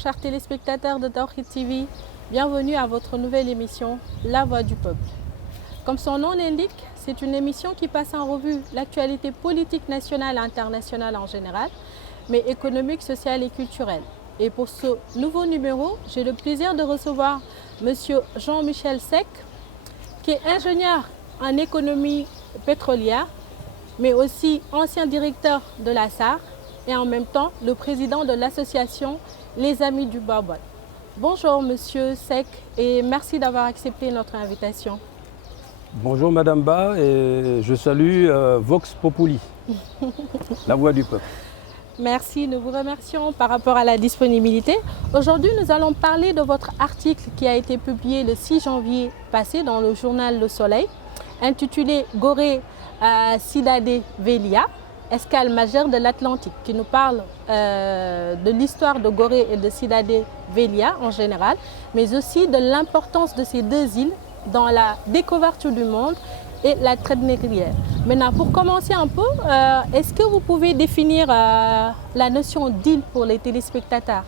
chers téléspectateurs de Tawhid TV. Bienvenue à votre nouvelle émission, La Voix du Peuple. Comme son nom l'indique, c'est une émission qui passe en revue l'actualité politique nationale et internationale en général, mais économique, sociale et culturelle. Et pour ce nouveau numéro, j'ai le plaisir de recevoir M. Jean-Michel Seck, qui est ingénieur en économie pétrolière, mais aussi ancien directeur de la SAR et en même temps le président de l'association Les Amis du Baobab. Bonjour Monsieur Seck et merci d'avoir accepté notre invitation. Bonjour Madame Ba et je salue Vox Populi, la voix du peuple. Merci, nous vous remercions par rapport à la disponibilité. Aujourd'hui, nous allons parler de votre article qui a été publié le 6 janvier passé dans le journal Le Soleil, intitulé Gorée Cidade Velha, escale majeure de l'Atlantique, qui nous parle de l'histoire de Gorée et de Cidade Velha en général, mais aussi de l'importance de ces deux îles dans la découverte du monde et la traite négrière. Maintenant, pour commencer un peu, est-ce que vous pouvez définir la notion d'île pour les téléspectateurs?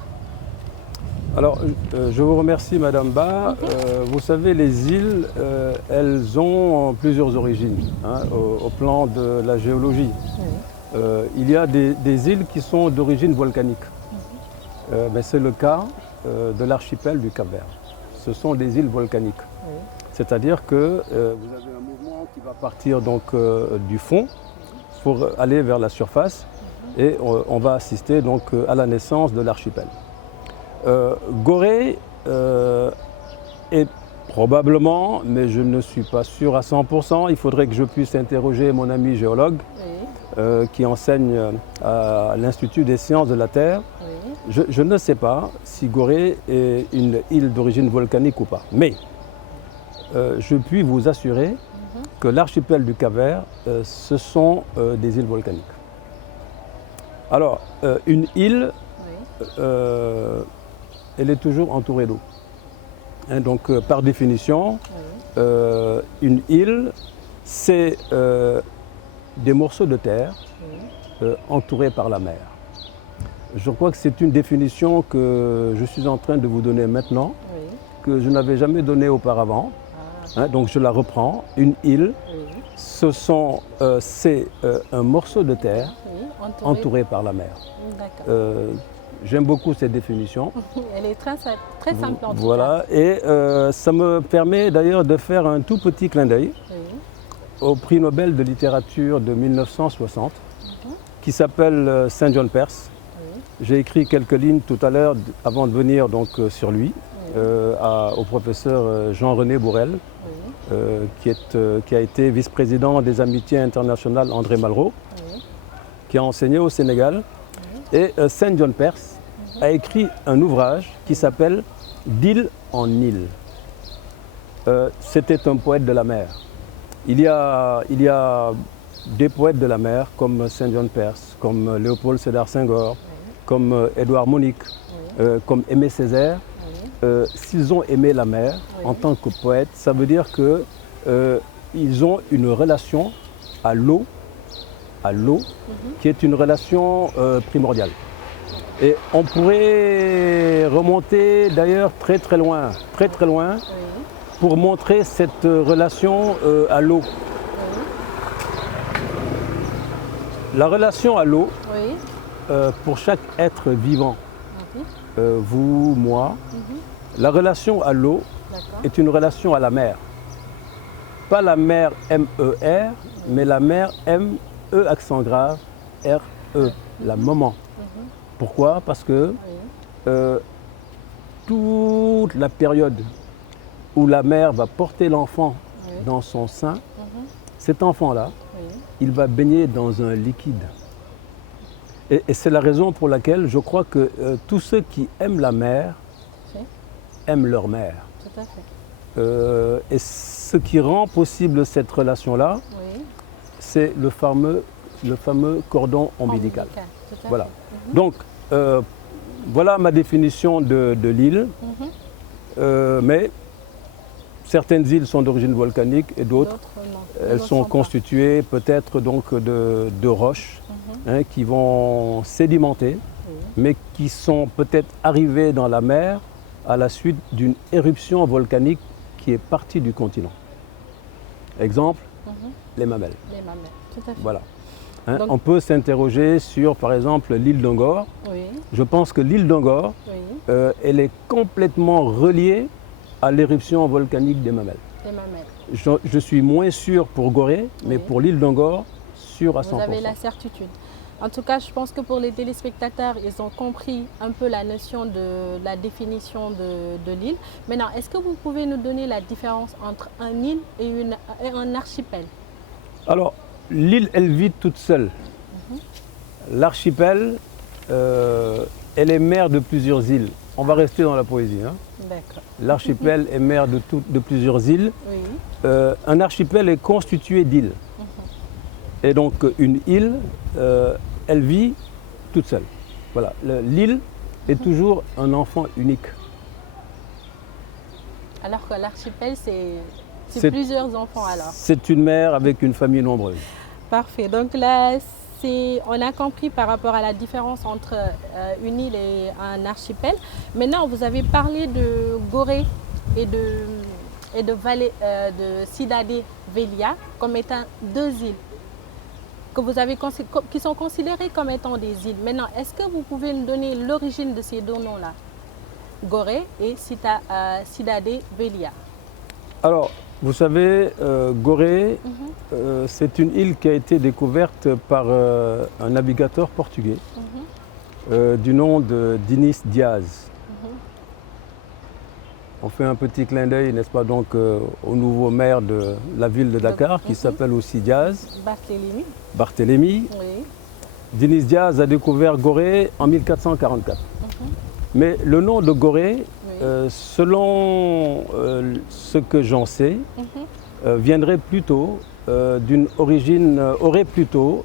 Alors, je vous remercie Madame Ba. Vous savez, les îles, elles ont plusieurs origines hein, au plan de la géologie. Il y a des îles qui sont d'origine volcanique. Mais c'est le cas de l'archipel du Cap-Vert. Ce sont des îles volcaniques. C'est-à-dire que vous avez un mouvement qui va partir donc, du fond pour aller vers la surface et on va assister donc, à la naissance de l'archipel. Gorée est probablement, mais je ne suis pas sûr à 100%, il faudrait que je puisse interroger mon ami géologue qui enseigne à l'Institut des sciences de la Terre. Je ne sais pas si Gorée est une île d'origine volcanique ou pas. Mais je puis vous assurer que l'archipel du Cap-Vert, ce sont des îles volcaniques. Alors, une île, elle est toujours entourée d'eau. Hein, donc, par définition, une île, c'est des morceaux de terre entourés par la mer. Je crois que c'est une définition que je suis en train de vous donner maintenant, que je n'avais jamais donnée auparavant. Hein, donc je la reprends. Une île, c'est un morceau de terre entouré par la mer. J'aime beaucoup cette définition. Elle est très simple en tout voilà. cas. Et ça me permet d'ailleurs de faire un tout petit clin d'œil au prix Nobel de littérature de 1960 qui s'appelle Saint John Perse. J'ai écrit quelques lignes tout à l'heure avant de venir donc, sur lui. Au professeur Jean-René Bourrel, qui a été vice-président des amitiés internationales André Malraux, qui a enseigné au Sénégal. Et Saint John Perse a écrit un ouvrage qui s'appelle « D'île en île ». C'était un poète de la mer. Il y a des poètes de la mer comme Saint John Perse, comme Léopold Sédar Senghor, comme Édouard Monique, comme Aimé Césaire. S'ils ont aimé la mer en tant que poète, ça veut dire qu'ils ont une relation à l'eau, qui est une relation primordiale. Et on pourrait remonter d'ailleurs très loin, pour montrer cette relation à l'eau. La relation à l'eau, pour chaque être vivant, vous, moi, la relation à l'eau est une relation à la mer. Pas la mer M-E-R, mais la mer M-E accent grave, R-E, la maman. Pourquoi? Parce que toute la période où la mère va porter l'enfant dans son sein, cet enfant-là, il va baigner dans un liquide. Et c'est la raison pour laquelle je crois que tous ceux qui aiment la mer aiment leur mère. Tout à fait. Et ce qui rend possible cette relation-là, c'est le fameux cordon ombilical. Voilà. Donc, voilà ma définition de l'île. Mais certaines îles sont d'origine volcanique et d'autres, elles sont constituées peut-être donc de roches qui vont sédimenter mais qui sont peut-être arrivés dans la mer à la suite d'une éruption volcanique qui est partie du continent. Exemple, les mamelles. Les mamelles, tout à fait. Voilà. Hein, Donc, on peut s'interroger sur, par exemple, l'île d'Angor. oui, Je pense que l'île d'Angor, oui, elle est complètement reliée à l'éruption volcanique des mamelles. les mamelles. Je suis moins sûr pour Gorée, mais Oui. pour l'île d'Angor, sûr à 100%. Vous avez la certitude. En tout cas, je pense que pour les téléspectateurs, ils ont compris un peu la notion de la définition de l'île. Maintenant, est-ce que vous pouvez nous donner la différence entre un île et un archipel? Alors, l'île, elle vit toute seule. L'archipel, elle est mère de plusieurs îles. On va rester dans la poésie. Hein. D'accord. L'archipel est mère de plusieurs îles. Oui. Un archipel est constitué d'îles. Et donc, une île, elle vit toute seule. Voilà. L'île est toujours un enfant unique. Alors que l'archipel, c'est C'est- plusieurs enfants alors. C'est une mère avec une famille nombreuse. Parfait. Donc là, on a compris par rapport à la différence entre une île et un archipel. Maintenant, vous avez parlé de Gorée et de Cidade Velha comme étant deux îles que vous avez qui sont considérées comme étant des îles. Maintenant, est-ce que vous pouvez nous donner l'origine de ces deux noms-là, Gorée et Cidade Velha? Alors, vous savez, Gorée, c'est une île qui a été découverte par un navigateur portugais du nom de Diniz Diaz. On fait un petit clin d'œil, n'est-ce pas, donc, au nouveau maire de la ville de Dakar, qui s'appelle aussi Diaz, Barthélemy. Barthélemy. Oui. Diniz Diaz a découvert Gorée en 1444. Mais le nom de Gorée, selon ce que j'en sais, viendrait plutôt d'une origine, aurait plutôt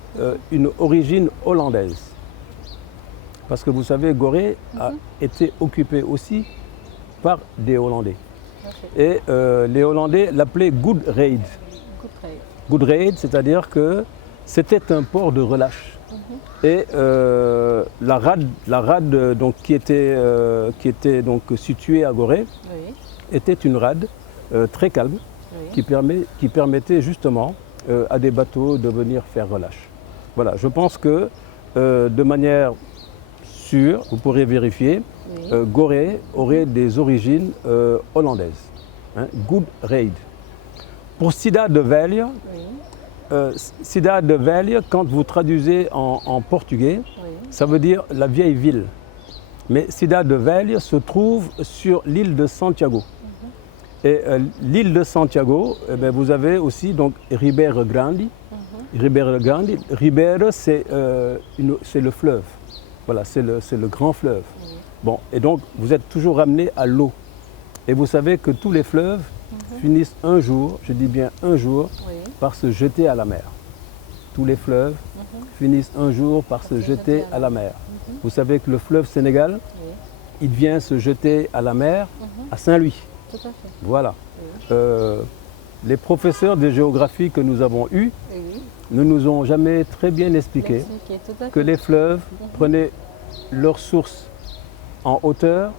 une origine hollandaise. Parce que vous savez, Gorée a été occupée aussi par des Hollandais. Et les Hollandais l'appelaient Good Raid. Good Raid, c'est-à-dire que c'était un port de relâche. Et la rade donc, qui était donc située à Gorée était une rade très calme qui permettait justement à des bateaux de venir faire relâche. Voilà, je pense que de manière sûre, vous pourrez vérifier, Gorée aurait des origines hollandaises. Hein, Good Raid. Pour Cidade Velha, Cidade Velha, quand vous traduisez en portugais, ça veut dire la vieille ville. Mais Cidade Velha se trouve sur l'île de Santiago. Et l'île de Santiago, eh bien, vous avez aussi donc Ribeira Grande. Ribeira Grande, Ribeira, c'est le fleuve. Voilà, c'est le grand fleuve. Bon, et donc vous êtes toujours ramené à l'eau. Et vous savez que tous les fleuves finissent un jour, je dis bien un jour, par se jeter à la mer. Tous les fleuves finissent un jour par se jeter à la mer. Vous savez que le fleuve Sénégal, il vient se jeter à la mer à Saint-Louis. Tout à fait. Voilà. Les professeurs de géographie que nous avons eus ne nous ont jamais très bien expliqué que les fleuves prenaient leur source en hauteur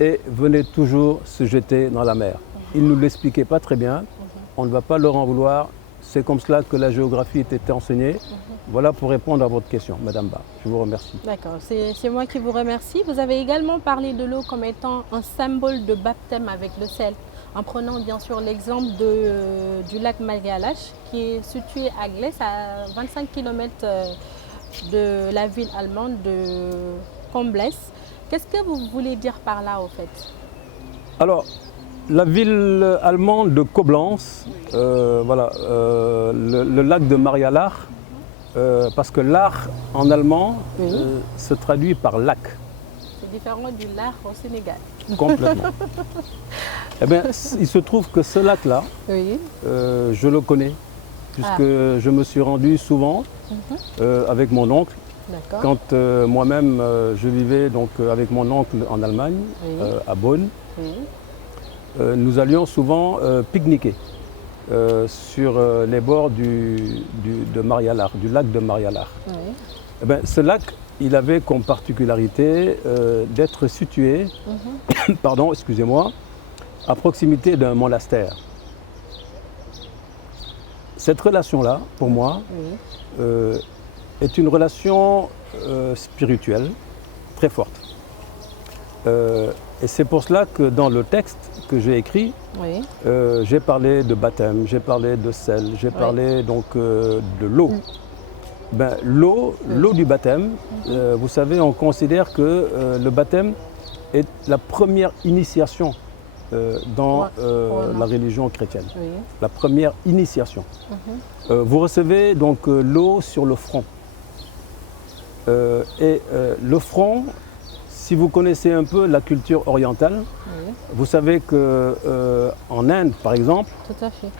et venaient toujours se jeter dans la mer. Ils ne nous l'expliquaient pas très bien, on ne va pas leur en vouloir, c'est comme cela que la géographie était enseignée. Voilà pour répondre à votre question, Madame Ba. Je vous remercie. D'accord, c'est moi qui vous remercie. Vous avez également parlé de l'eau comme étant un symbole de baptême avec le sel, en prenant bien sûr l'exemple du lac Malgache qui est situé à Glès, à 25 km de la ville allemande de Combles. Qu'est-ce que vous voulez dire par là au fait? Alors, la ville allemande de Koblenz, voilà, le lac de Marialach, parce que l'art en allemand se traduit par lac. C'est différent du lard au Sénégal. Complètement. Eh bien, il se trouve que ce lac-là, je le connais, puisque je me suis rendu souvent avec mon oncle. Quand moi-même je vivais donc, avec mon oncle en Allemagne, à Bonn, nous allions souvent pique-niquer sur les bords de Marialach, du lac de Marialach. Eh bien, ce lac, il avait comme particularité d'être situé, pardon, excusez-moi, à proximité d'un monastère. Cette relation-là, pour moi, est une relation spirituelle très forte. Et c'est pour cela que dans le texte que j'ai écrit, j'ai parlé de baptême, j'ai parlé de sel, j'ai parlé donc de l'eau. Ben, l'eau du baptême, vous savez, on considère que le baptême est la première initiation dans la religion chrétienne. La première initiation. Vous recevez donc l'eau sur le front. Le front, si vous connaissez un peu la culture orientale, vous savez qu'en Inde, par exemple, tout à fait.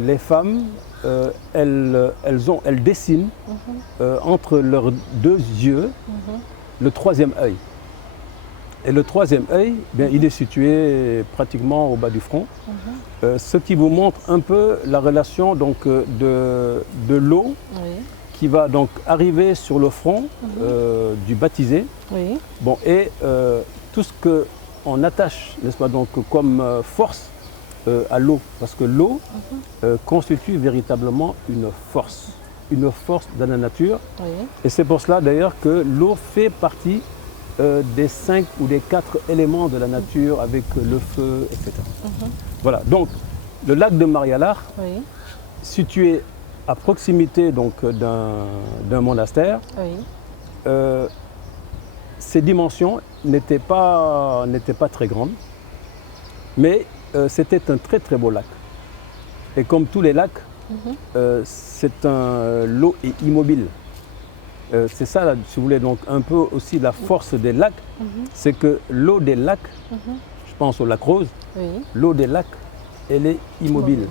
les femmes, elles dessinent entre leurs deux yeux le troisième œil. Et le troisième œil, bien, il est situé pratiquement au bas du front, ce qui vous montre un peu la relation donc, de l'eau qui va donc arriver sur le front du baptisé. Bon, et tout ce qu'on attache, n'est-ce pas, donc, comme force à l'eau, parce que l'eau constitue véritablement une force dans la nature. Et c'est pour cela d'ailleurs que l'eau fait partie des 5 ou des 4 éléments de la nature avec le feu, etc. Voilà, donc le lac de Marialard, situé à proximité d'un monastère, ses dimensions n'étaient pas très grandes, mais c'était un très très beau lac. Et comme tous les lacs, l'eau est immobile. C'est ça, si vous voulez, donc un peu aussi la force des lacs, c'est que l'eau des lacs, je pense au lac Rose, l'eau des lacs, elle est immobile.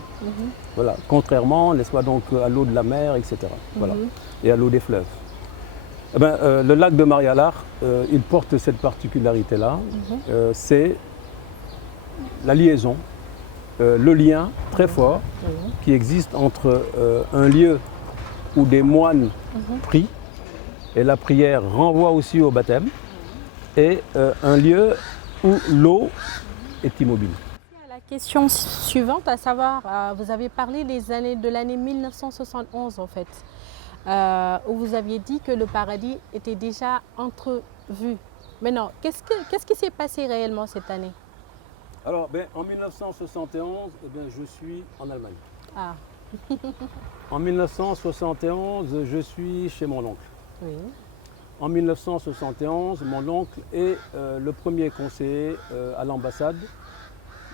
Voilà, contrairement, n'est-ce pas, donc à l'eau de la mer, etc. Voilà, et à l'eau des fleuves. Eh ben, le lac de Marialard, il porte cette particularité-là, c'est la liaison, le lien très fort qui existe entre un lieu où des moines prient, et la prière renvoie aussi au baptême, et un lieu où l'eau est immobile. La question suivante, à savoir, vous avez parlé de l'année 1971 en fait, où vous aviez dit que le paradis était déjà entrevu. Maintenant, qu'est-ce qui s'est passé réellement cette année? Alors, ben, en 1971, eh bien, je suis en Allemagne. Ah. En 1971, je suis chez mon oncle. En 1971, mon oncle est le premier conseiller à l'ambassade.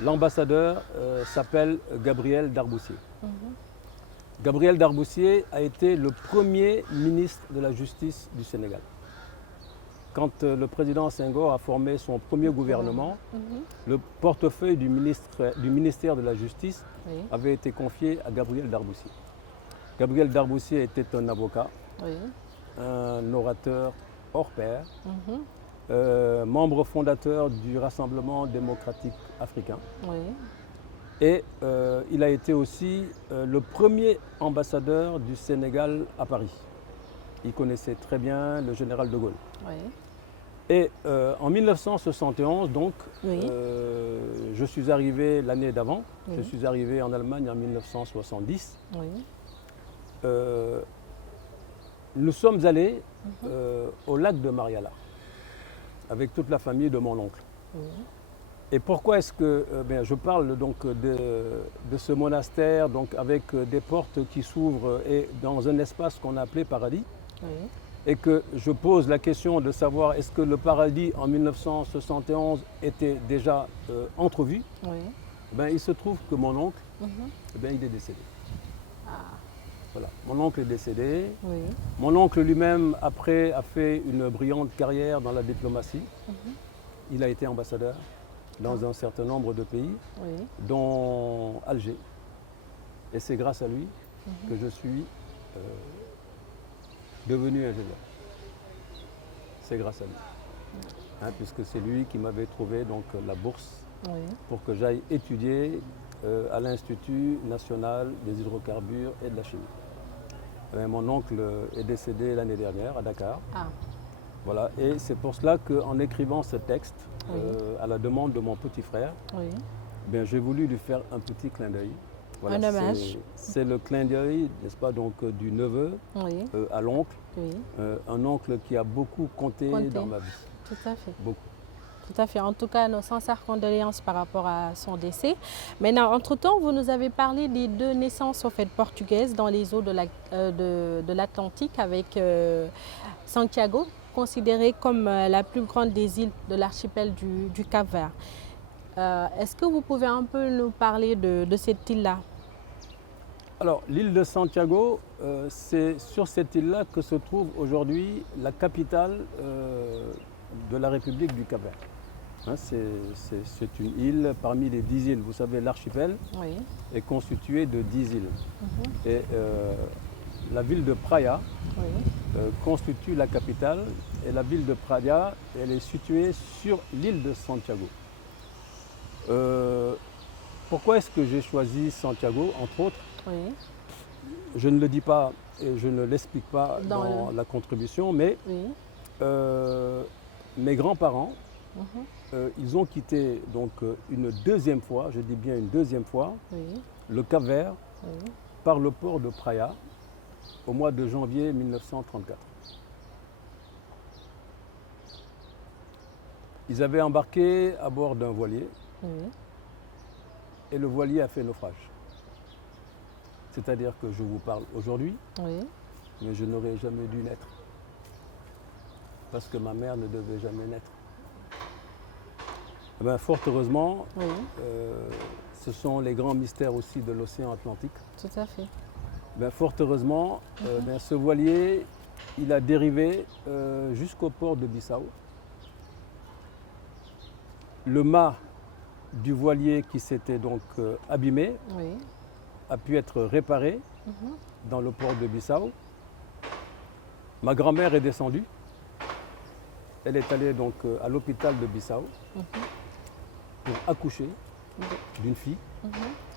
L'ambassadeur s'appelle Gabriel Darboussier. Gabriel Darboussier a été le premier ministre de la Justice du Sénégal. Quand le président Senghor a formé son premier gouvernement, le portefeuille du ministère de la Justice avait été confié à Gabriel Darboussier. Gabriel Darboussier était un avocat, un orateur hors pair, membre fondateur du Rassemblement démocratique africain. Et il a été aussi le premier ambassadeur du Sénégal à Paris. Il connaissait très bien le général de Gaulle. Et en 1971, donc, je suis arrivé l'année d'avant. Je suis arrivé en Allemagne en 1970. Nous sommes allés au lac de Marialard avec toute la famille de mon oncle. Et pourquoi est-ce que je parle donc de ce monastère donc avec des portes qui s'ouvrent et dans un espace qu'on a appelé paradis, et que je pose la question de savoir est-ce que le paradis en 1971 était déjà entrevu, il se trouve que mon oncle, il est décédé. Voilà. Mon oncle est décédé. Mon oncle lui-même, après, a fait une brillante carrière dans la diplomatie. Il a été ambassadeur dans un certain nombre de pays, dont Alger. Et c'est grâce à lui que je suis devenu ingénieur. C'est grâce à lui. Puisque c'est lui qui m'avait trouvé donc, la bourse pour que j'aille étudier à l'Institut national des hydrocarbures et de la chimie. Mon oncle est décédé l'année dernière à Dakar. Voilà, et c'est pour cela qu'en écrivant ce texte, Oui. à la demande de mon petit frère, Oui. bien, j'ai voulu lui faire un petit clin d'œil. Voilà, Un hommage. c'est le clin d'œil, n'est-ce pas, donc du neveu Oui. à l'oncle, Oui. un oncle qui a beaucoup compté Compté. dans ma vie, Tout à fait. beaucoup. Tout à fait. En tout cas, nos sincères condoléances par rapport à son décès. Maintenant, entre-temps, vous nous avez parlé des 2 naissances en fait, portugaises dans les eaux de l'Atlantique avec Santiago, considérée comme la plus grande des îles de l'archipel du Cap-Vert. Est-ce que vous pouvez un peu nous parler de cette île-là? Alors, l'île de Santiago, c'est sur cette île-là que se trouve aujourd'hui la capitale de la République du Cap-Vert. Hein, c'est une île parmi les 10 îles. Vous savez, l'archipel Oui. est constitué de 10 îles. Et la ville de Praia Oui. constitue la capitale. Et la ville de Praia, elle est située sur l'île de Santiago. Pourquoi est-ce que j'ai choisi Santiago, entre autres? Oui. Je ne le dis pas et je ne l'explique pas dans la contribution, mais Oui. mes grands-parents, ils ont quitté donc une deuxième fois, je dis bien une deuxième fois, Oui. le Cap-Vert Oui. par le port de Praia au mois de janvier 1934. Ils avaient embarqué à bord d'un voilier Oui. et le voilier a fait naufrage. C'est-à-dire que je vous parle aujourd'hui, Oui. mais je n'aurais jamais dû naître. Parce que ma mère ne devait jamais naître. Eh bien, fort heureusement, Oui. ce sont les grands mystères aussi de l'océan Atlantique. Tout à fait. Ben, fort heureusement, ben, ce voilier, il a dérivé jusqu'au port de Bissau. Le mât du voilier qui s'était donc abîmé Oui. a pu être réparé dans le port de Bissau. Ma grand-mère est descendue. Elle est allée donc à l'hôpital de Bissau pour accoucher d'une fille.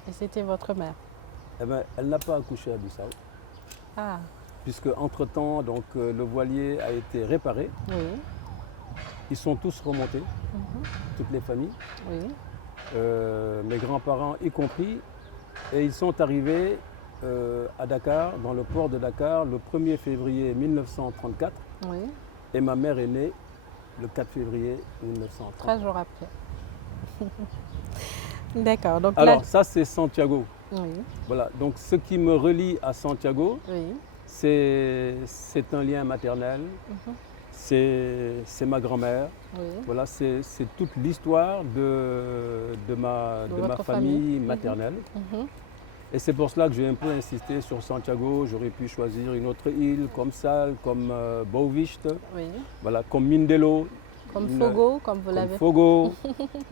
Et c'était votre mère? Eh ben, elle n'a pas accouché à Bissau, Ah. puisque entre-temps, donc, le voilier a été réparé. Oui. Ils sont tous remontés, toutes les familles, Oui. mes grands-parents y compris, et ils sont arrivés à Dakar, dans le port de Dakar, le 1er février 1934, Oui. et ma mère est née le 4 février 1930. 3 jours après. D'accord. Donc Alors, là... ça, c'est Santiago. Oui. Voilà, donc ce qui me relie à Santiago, Oui. c'est un lien maternel, c'est ma grand-mère. Oui. Voilà, c'est toute l'histoire de ma votre famille maternelle. Mhm. Et c'est pour cela que j'ai un peu insisté sur Santiago. J'aurais pu choisir une autre île comme Sal, comme Boa Vista, Oui. voilà, comme Mindelo, Comme Fogo, comme vous comme l'avez... Fogo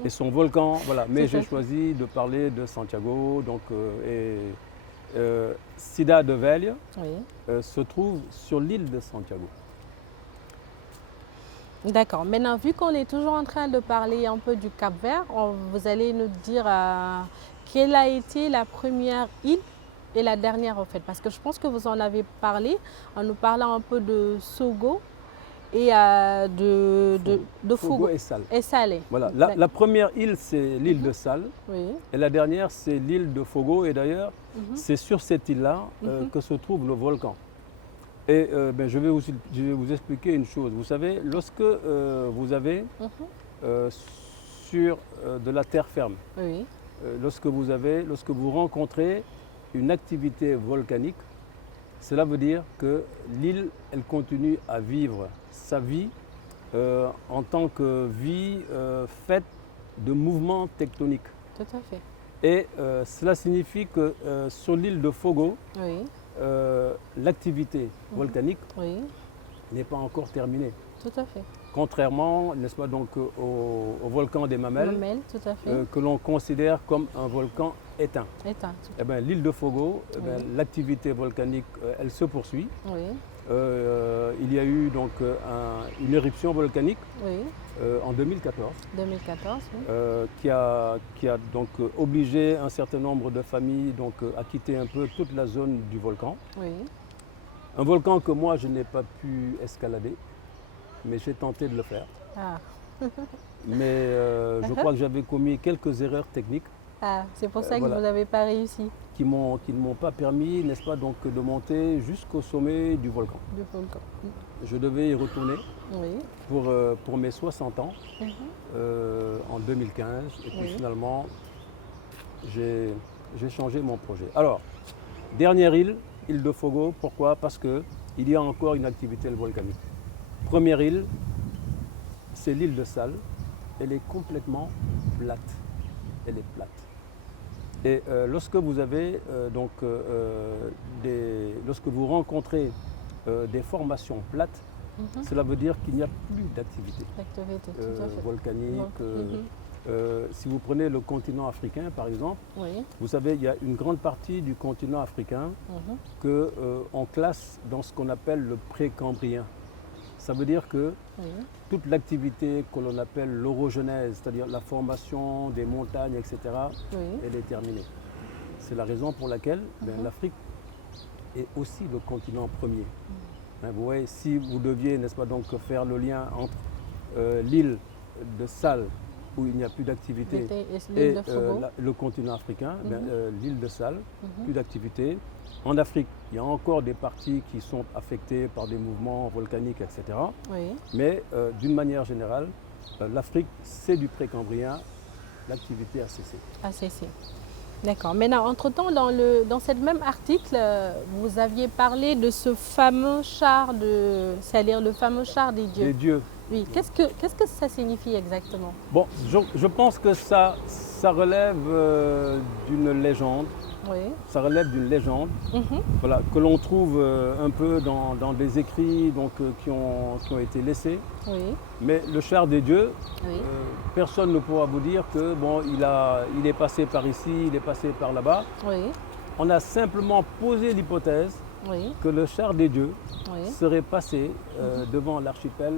et son volcan. Voilà. Mais Tout à j'ai fait. choisi de parler de Santiago. Donc, Ciudad de Velha Oui. se trouve sur l'île de Santiago. D'accord. Maintenant, vu qu'on est toujours en train de parler un peu du Cap-Vert, vous allez nous dire quelle a été la première île et la dernière en fait. Parce que je pense que vous en avez parlé en nous parlant un peu de Sogo et de Fogo et Sal. et Salé. Voilà. La première île, c'est l'île de Sal. Oui. Et la dernière, c'est l'île de Fogo. Et d'ailleurs, c'est sur cette île-là que se trouve le volcan. Et ben, je vais vous expliquer une chose. Vous savez, lorsque vous avez sur de la terre ferme, Oui. lorsque vous rencontrez une activité volcanique, cela veut dire que l'île, elle continue à vivre sa vie en tant que vie faite de mouvements tectoniques. Tout à fait. Et cela signifie que sur l'île de Fogo, Oui. l'activité volcanique Oui. n'est pas encore terminée. Tout à fait. Contrairement, n'est-ce pas, donc, au volcan des Mamelles, Mamelles, tout à fait. que l'on considère comme un volcan éteint. Éteint. Eh ben, l'île de Fogo, eh ben, Oui. l'activité volcanique, elle se poursuit. Oui. Il y a eu donc une éruption volcanique Oui. en 2014 2014. Oui. qui a donc obligé un certain nombre de familles donc, à quitter un peu toute la zone du volcan. Oui. Un volcan que moi je n'ai pas pu escalader mais j'ai tenté de le faire. Ah, Mais je crois que j'avais commis quelques erreurs techniques ah, c'est pour ça que voilà. vous n'avez pas réussi qui ne m'ont pas permis, n'est-ce pas, donc, de monter jusqu'au sommet du volcan. du volcan. Je devais y retourner Oui. pour mes 60 ans Mhm. en 2015. Et puis Oui. finalement, j'ai changé mon projet. Alors, dernière île, île de Fogo. Pourquoi? Parce qu'il y a encore une activité volcanique. Première île, c'est l'île de Sal. Elle est complètement plate. Elle est plate. Et lorsque vous avez lorsque vous rencontrez des formations plates, Mhm. cela veut dire qu'il n'y a plus d'activité L'activité, tout à fait. volcanique. Mhm. Si vous prenez le continent africain, par exemple, Oui. vous savez, il y a une grande partie du continent africain Mhm. qu'on classe dans ce qu'on appelle le précambrien. Ça veut dire que Oui. toute l'activité que l'on appelle l'orogenèse, c'est-à-dire la formation des montagnes, etc., Oui. elle est terminée. C'est la raison pour laquelle l'Afrique est aussi le continent premier. Hein, vous voyez, si vous deviez, n'est-ce pas, donc faire le lien entre l'île de Sal, où il n'y a plus d'activité, L'île et de Fogo. le continent africain, l'île de Sal, Mhm. plus d'activité. En Afrique, il y a encore des parties qui sont affectées par des mouvements volcaniques, etc. Oui. Mais d'une manière générale, l'Afrique, c'est du précambrien, l'activité a cessé. A cessé. D'accord. Maintenant, entre-temps, dans cet même article, vous aviez parlé de ce fameux char c'est-à-dire le fameux char des dieux. Les dieux. Oui. Qu'est-ce que ça signifie exactement? Bon, je pense que ça relève d'une légende. Oui. Ça relève d'une légende, Mhm. voilà, que l'on trouve un peu dans des écrits donc, qui ont été laissés. Oui. Mais le char des dieux, Oui. personne ne pourra vous dire que bon, il est passé par ici, il est passé par là-bas. Oui. On a simplement posé l'hypothèse Oui. que le char des dieux Oui. serait passé devant l'archipel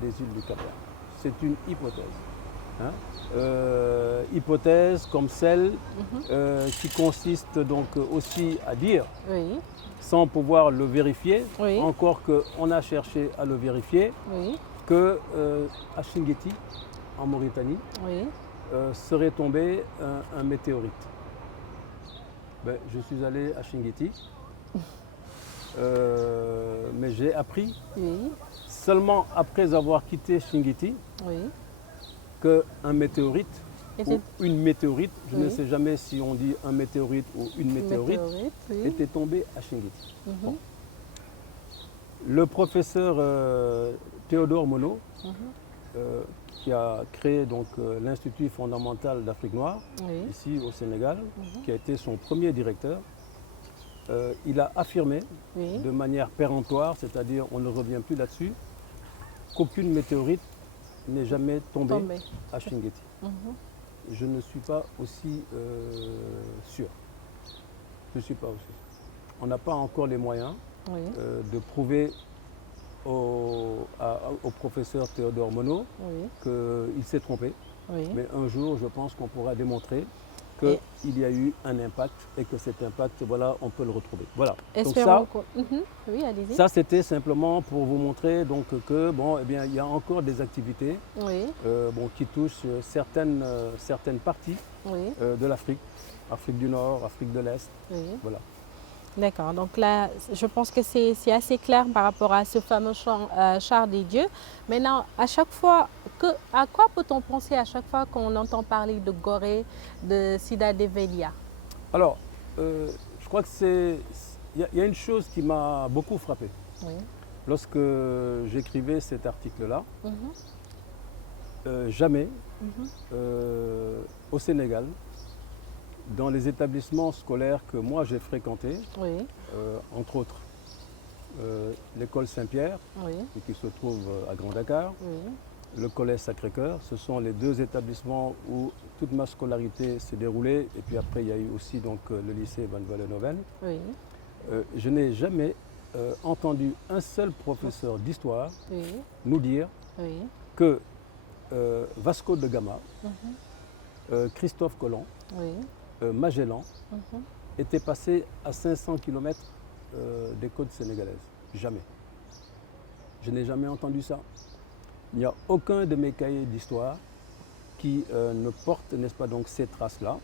des îles du Cap-Vert. C'est une hypothèse. Hein. Hypothèse comme celle qui consiste donc aussi à dire, Oui. sans pouvoir le vérifier, Oui. encore qu'on a cherché à le vérifier, Oui. que à Chinguetti, en Mauritanie, Oui. serait tombé un météorite. Ben, je suis allé à Chinguetti, mais j'ai appris Oui. seulement après avoir quitté Chinguetti Oui. qu'un météorite Était ou une météorite, je ne Oui. sais jamais si on dit un météorite ou une météorite, oui. était tombée à Chinguetti. Mhm. Bon. Le professeur Théodore Monod, qui a créé donc l'Institut fondamental d'Afrique noire, Oui. ici au Sénégal, qui a été son premier directeur, il a affirmé Oui. de manière péremptoire, c'est-à-dire on ne revient plus là-dessus, qu'aucune météorite n'est jamais tombée Tombé. à Chinguetti. Mhm. Je ne suis pas aussi sûr. Je ne suis pas aussi sûr. On n'a pas encore les moyens Oui. de prouver au professeur Théodore Monod Oui. qu'il s'est trompé. Oui. Mais un jour, je pense qu'on pourra démontrer qu'il y a eu un impact et que cet impact, voilà, on peut le retrouver. Voilà. Donc Espérons Oui, allez-y. ça c'était simplement pour vous montrer donc que bon, eh bien, il y a encore des activités Oui. bon, qui touchent certaines parties Oui. de l'Afrique, Afrique du Nord, Afrique de l'Est. Oui. Voilà. D'accord, donc là, je pense que c'est assez clair par rapport à ce fameux char des dieux. Maintenant, à chaque fois, à quoi peut-on penser à chaque fois qu'on entend parler de Gorée, de Ciudad de Velia? Alors, je crois que il y a une chose qui m'a beaucoup frappé. Oui. Lorsque j'écrivais cet article-là, Mhm. jamais au Sénégal, dans les établissements scolaires que moi j'ai fréquentés, Oui. entre autres l'école Saint-Pierre, Oui. qui se trouve à Grand Dakar, Oui. le collège Sacré-Cœur, ce sont les deux établissements où toute ma scolarité s'est déroulée. Et puis après, il y a eu aussi donc, le lycée Van Vollenhoven. Oui. Je n'ai jamais entendu un seul professeur d'histoire Oui. nous dire Oui. que Vasco de Gama, Mhm. Christophe Colomb, Oui. Magellan Mhm. étaient passés à 500 km des côtes sénégalaises. Jamais. Je n'ai jamais entendu ça. il n'y a aucun de mes cahiers d'histoire qui ne porte, n'est-ce pas, donc ces traces-là.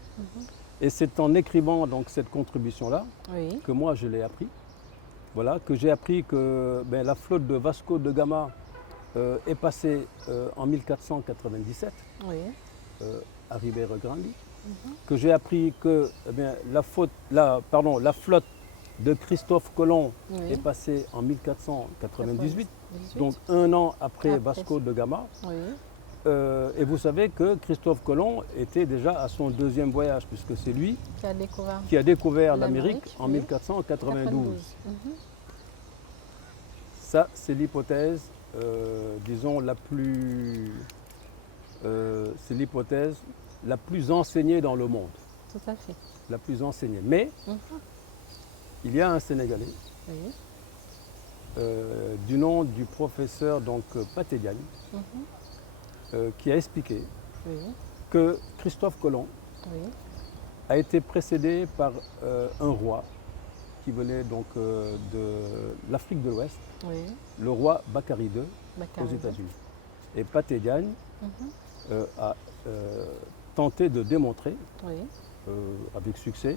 Et c'est en écrivant donc cette contribution-là Oui. que moi je l'ai appris. Voilà, que j'ai appris que la flotte de Vasco de Gama est passée en 1497 Oui. à Ribeira Grande. Que j'ai appris que la flotte de Christophe Colomb Oui. est passée en 1498, 18. donc un an après Après. Vasco de Gama. Oui. Et vous savez que Christophe Colomb était déjà à son deuxième voyage, puisque c'est lui Qui a découvert l'Amérique en oui. 1492. 92. Ça, c'est l'hypothèse, disons, c'est l'hypothèse la plus enseignée dans le monde. Tout à fait. La plus enseignée. Mais il y a un Sénégalais Oui. du nom du professeur Pathé Diagne qui a expliqué Oui. que Christophe Colomb Oui. a été précédé par un roi qui venait donc de l'Afrique de l'Ouest, Oui. le roi Bakary II Bakary aux II. États-Unis. Et Pathé Diagne a tenté de démontrer, Oui. avec succès,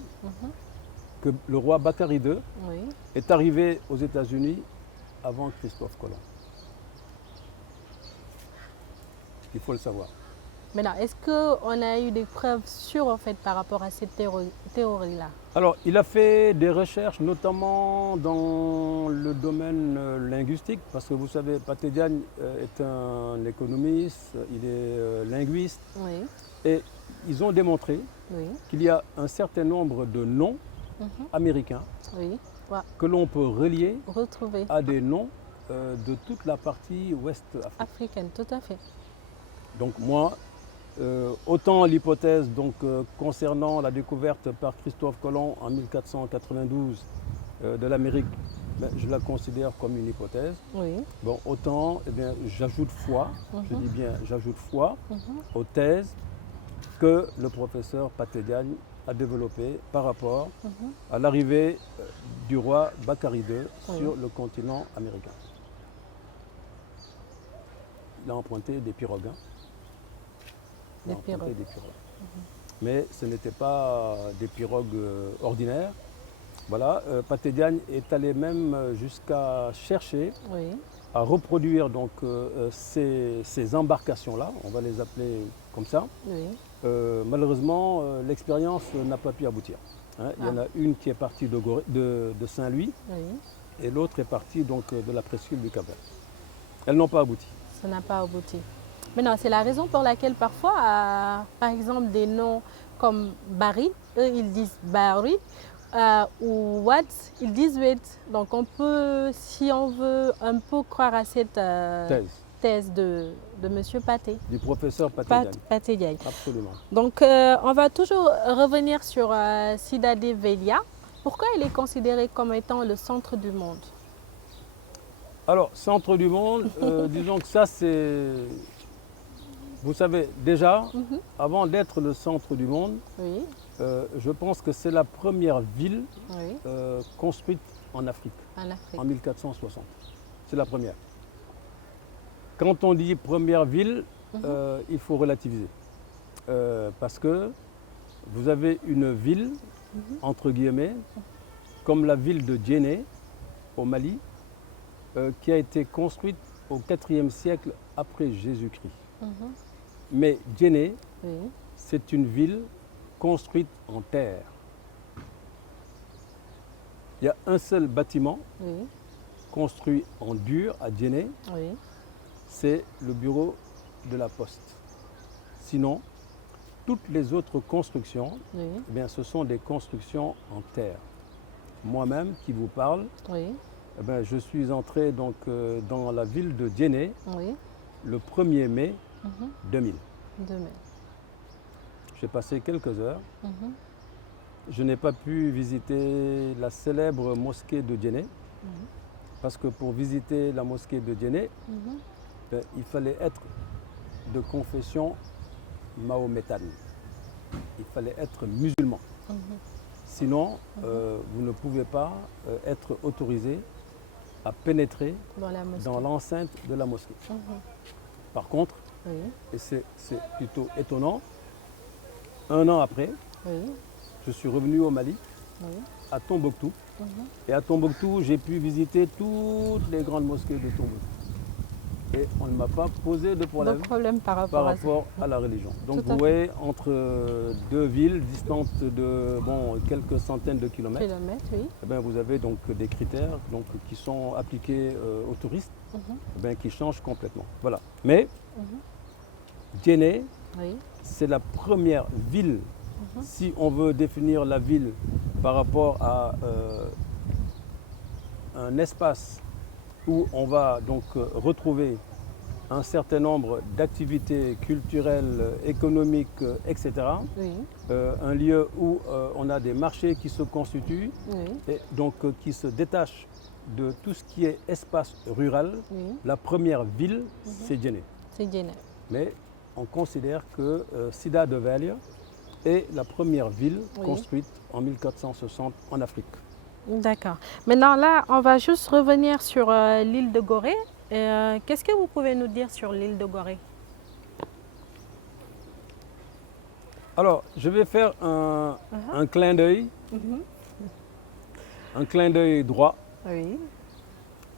que le roi Bakary II Oui. est arrivé aux États-Unis avant Christophe Colomb. Il faut le savoir. Maintenant, est-ce qu'on a eu des preuves sûres en fait par rapport à cette théorie-là? Alors, il a fait des recherches, notamment dans le domaine linguistique, parce que vous savez, Pathé Diagne est un économiste, il est linguiste, Oui. et ils ont démontré Oui. qu'il y a un certain nombre de noms américains Oui. Ouais. que l'on peut relier Retrouver. à des noms de toute la partie ouest africaine. Africaine, tout à fait. Donc moi, autant l'hypothèse concernant la découverte par Christophe Colomb en 1492 de l'Amérique, je la considère comme une hypothèse. Oui. Bon, autant j'ajoute foi, je dis bien j'ajoute foi aux thèses que le professeur Pathé Diagne a développées par rapport à l'arrivée du roi Bakary II sur le continent américain. Il a emprunté des pirogues. Des pirogues. Mais ce n'étaient pas des pirogues ordinaires. Voilà, Pathé Diagne est allé même jusqu'à chercher à reproduire ces embarcations-là, on va les appeler comme ça. Oui. Malheureusement, l'expérience n'a pas pu aboutir. Il y en a une qui est partie de Saint-Louis et l'autre est partie de la presqu'île du Cap-Vert. Elles n'ont pas abouti. Ça n'a pas abouti. Mais non, c'est la raison pour laquelle parfois, par exemple, des noms comme Barry, eux ils disent Barry, ou Watt, ils disent Watt. Donc on peut, si on veut, un peu croire à cette thèse de M. Pathé. Du professeur Pathé Diagne. Absolument. Donc on va toujours revenir sur Cidade Velha. Pourquoi il est considéré comme étant le centre du monde? Alors, centre du monde, disons que ça c'est... Vous savez, déjà, avant d'être le centre du monde, je pense que c'est la première ville construite en Afrique, en 1460. C'est la première. Quand on dit première ville, il faut relativiser. Parce que vous avez une ville, entre guillemets, comme la ville de Djenné, au Mali, qui a été construite au IVe siècle après Jésus-Christ. Mais Djenné, c'est une ville construite en terre. Il y a un seul bâtiment construit en dur à Djenné, c'est le bureau de la poste. Sinon, toutes les autres constructions, ce sont des constructions en terre. Moi-même qui vous parle, je suis entré dans la ville de Djenné le 1er mai 2000. J'ai passé quelques heures. Je n'ai pas pu visiter la célèbre mosquée de Djenné, parce que pour visiter la mosquée de Djenné, il fallait être de confession mahométane. Il fallait être musulman. Sinon, vous ne pouvez pas être autorisé à pénétrer dans l'enceinte de la mosquée. Par contre, Oui. et c'est plutôt étonnant, 1 an après, Oui. je suis revenu au Mali, Oui. à Tombouctou. Mhm. Et à Tombouctou, j'ai pu visiter toutes les grandes mosquées de Tombouctou. Et on ne m'a pas posé de problème par par rapport à ça. rapport à la religion. Donc Tout à vous fait. voyez, entre deux villes distantes de quelques centaines de kilomètres, Kilomètres, oui. eh bien, vous avez donc des critères donc, qui sont appliqués aux touristes, Mhm. eh bien, qui changent complètement. Voilà. Mais Mhm. Djenné, Oui. c'est la première ville, si on veut définir la ville par rapport à un espace où on va donc retrouver un certain nombre d'activités culturelles, économiques, etc. Oui. Un lieu où on a des marchés qui se constituent Oui. et donc qui se détachent de tout ce qui est espace rural. Oui. La première ville, c'est Djenné. C'est Djenné. Mais on considère que Sida de Velha est la première ville Oui. construite en 1460 en Afrique. D'accord. Maintenant, là, on va juste revenir sur l'île de Gorée. Qu'est-ce que vous pouvez nous dire sur l'île de Gorée? Alors, je vais faire un clin d'œil, un clin d'œil droit. Oui.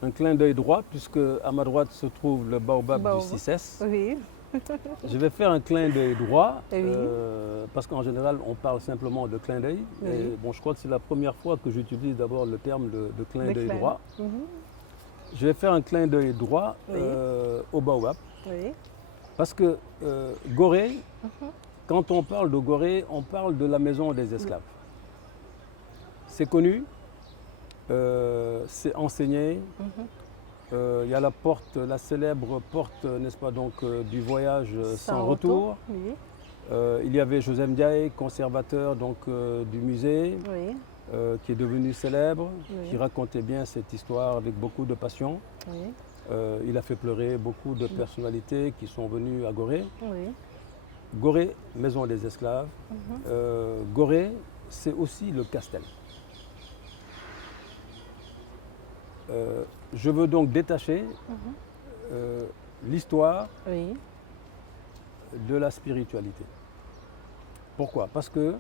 Un clin d'œil droit, puisque à ma droite se trouve le baobab du Baobab. Cissesse. Oui. Je vais faire un clin d'œil droit, Oui. parce qu'en général, on parle simplement de clin d'œil. Oui. Et bon, je crois que c'est la première fois que j'utilise d'abord le terme de clin d'œil droit. Je vais faire un clin d'œil droit Oui. au baobab, Oui. parce que Gorée, quand on parle de Gorée, on parle de la maison des esclaves. C'est connu, c'est enseigné. Il y a la porte, la célèbre porte, n'est-ce pas, donc, du voyage sans retour. Oui. Il y avait Joseph Ndiaye, conservateur donc, du musée, Oui. qui est devenu célèbre, Oui. qui racontait bien cette histoire avec beaucoup de passion. Oui. Il a fait pleurer beaucoup de personnalités qui sont venues à Gorée. Oui. Gorée, maison des esclaves. Gorée, c'est aussi le Castel. Je veux donc détacher l'histoire Oui. de la spiritualité. Pourquoi? Parce que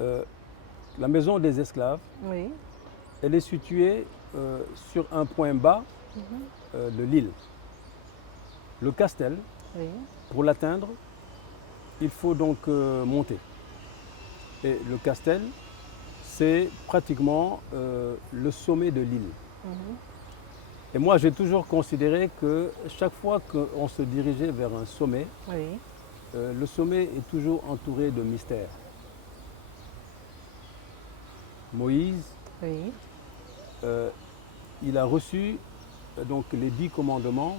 la maison des esclaves, Oui. elle est située sur un point bas de l'île. Le Castel, Oui. pour l'atteindre, il faut donc monter. Et le Castel, c'est pratiquement le sommet de l'île. Et moi, j'ai toujours considéré que chaque fois qu'on se dirigeait vers un sommet, Oui. le sommet est toujours entouré de mystères. Moïse, Oui. il a reçu donc les 10 commandements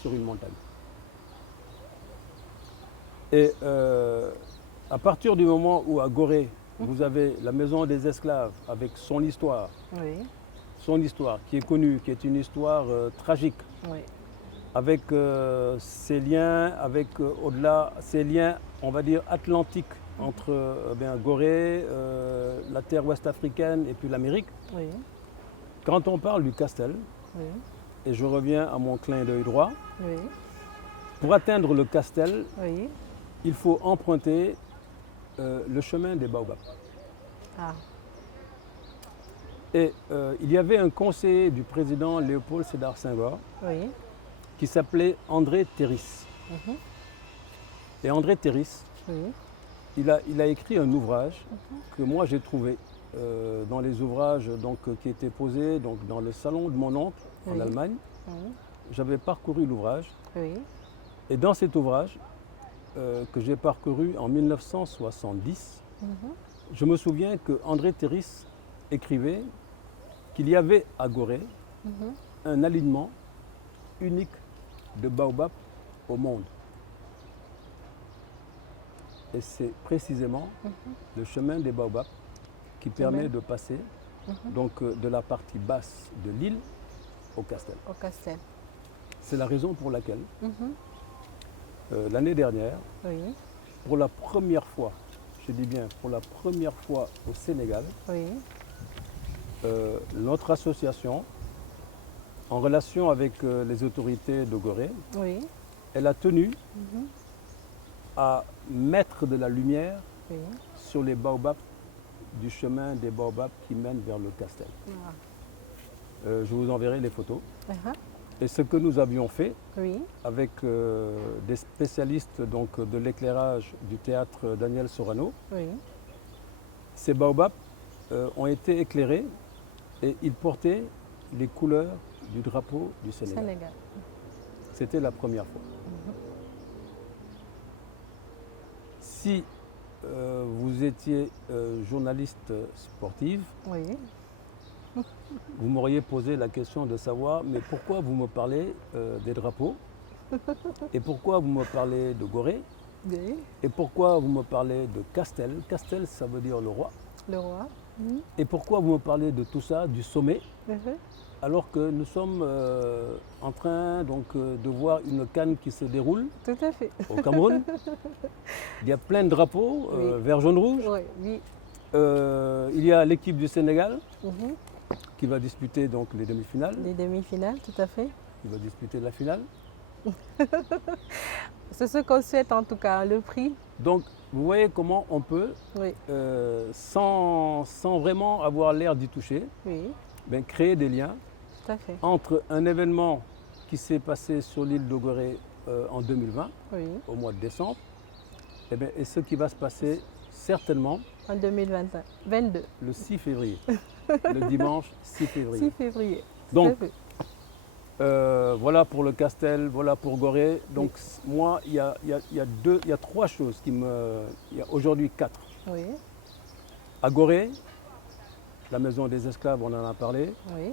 sur une montagne. Et à partir du moment où à Gorée, vous avez la maison des esclaves avec son histoire, qui est connue, qui est une histoire tragique, Oui. avec ses liens, avec au-delà, ses liens, on va dire, atlantiques entre Gorée, la terre ouest africaine et puis l'Amérique. Oui. Quand on parle du Castel, Oui. et je reviens à mon clin d'œil droit, Oui. pour atteindre le Castel, Oui. il faut emprunter le chemin des baobabs. Ah. Et il y avait un conseiller du président Léopold Sédar Senghor Oui. qui s'appelait André Terris. Et André Terris, Oui. il a écrit un ouvrage que moi j'ai trouvé dans les ouvrages donc, qui étaient posés donc, dans le salon de mon oncle en Oui. Allemagne. Oui. J'avais parcouru l'ouvrage. Oui. Et dans cet ouvrage, que j'ai parcouru en 1970, je me souviens que André Terris écrivait qu'il y avait à Gorée un alignement unique de baobab au monde. Et c'est précisément le chemin des baobabs qui permet de passer donc, de la partie basse de l'île au Castel. Au Castel. C'est la raison pour laquelle, l'année dernière, Oui. pour la première fois, je dis bien pour la première fois au Sénégal, Oui. notre association en relation avec les autorités de Gorée, Oui. elle a tenu Mhm. à mettre de la lumière Oui. sur les baobabs du chemin des baobabs qui mène vers le Castel. Ah. Je vous enverrai les photos. Uh-huh. Et ce que nous avions fait Oui. avec des spécialistes donc, de l'éclairage du théâtre Daniel Sorano, Oui. ces baobabs ont été éclairés et ils portaient les couleurs du drapeau du Sénégal. Sénégal. C'était la première fois. Si vous étiez journaliste sportive, Oui. vous m'auriez posé la question de savoir, mais pourquoi vous me parlez des drapeaux? Et pourquoi vous me parlez de Gorée? Oui. Et pourquoi vous me parlez de Castel? Castel, ça veut dire le roi. Le roi. Mhm. Et pourquoi vous me parlez de tout ça, du sommet, Mhm. alors que nous sommes en train donc, de voir une CAN qui se déroule Tout à fait. au Cameroun? Il y a plein de drapeaux, Oui. vert, jaune, rouge. Oui. Oui. Il y a l'équipe du Sénégal Mhm. qui va disputer donc, les demi-finales, Les demi-finales, tout à fait. qui va disputer la finale. C'est ce qu'on souhaite en tout cas, le prix. Donc, vous voyez comment on peut, Oui. sans vraiment avoir l'air d'y toucher, Oui. ben, créer des liens Tout à fait. entre un événement qui s'est passé sur l'île de Gorée en 2020, Oui. au mois de décembre, et, bien, et ce qui va se passer certainement En 2021. 22. le 6 février, le dimanche 6 février. 6 février. Tout Donc, à fait. voilà pour le Castel, voilà pour Gorée. Donc moi, il y a trois choses qui me... Il y a aujourd'hui 4. Oui. À Gorée, la maison des esclaves, on en a parlé. Oui.